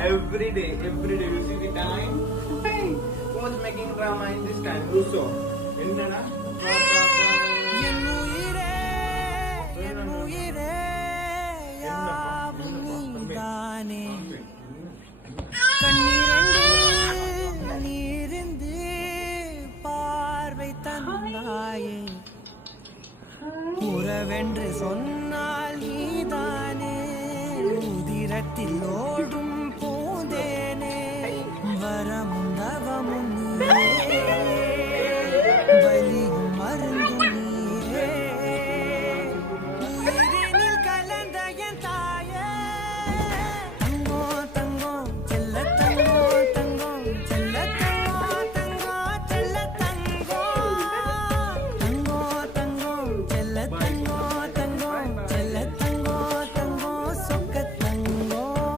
every day. You see the time? Hey, who's making drama in this time? Russo. என்னடா? உறவென்று சொன்னால் நீதானே உதிரத்தில்